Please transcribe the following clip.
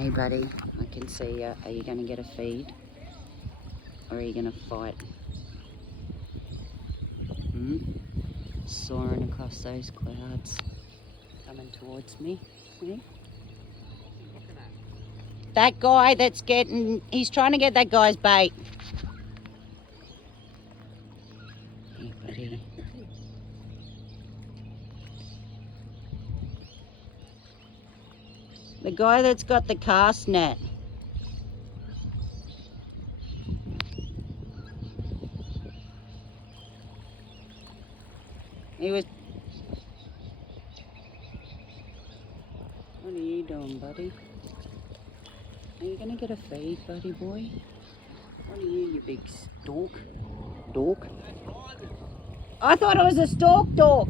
Hey buddy, I can see you. Are you going to get a feed? Or are you going to fight? Soaring across those clouds. Coming towards me. See? That guy that's he's trying to get that guy's bait. Hey buddy. The guy that's got the cast net. He was... What are you doing, buddy? Are you gonna get a feed, buddy boy? What are you big stork? Dork? I thought it was a stork dork.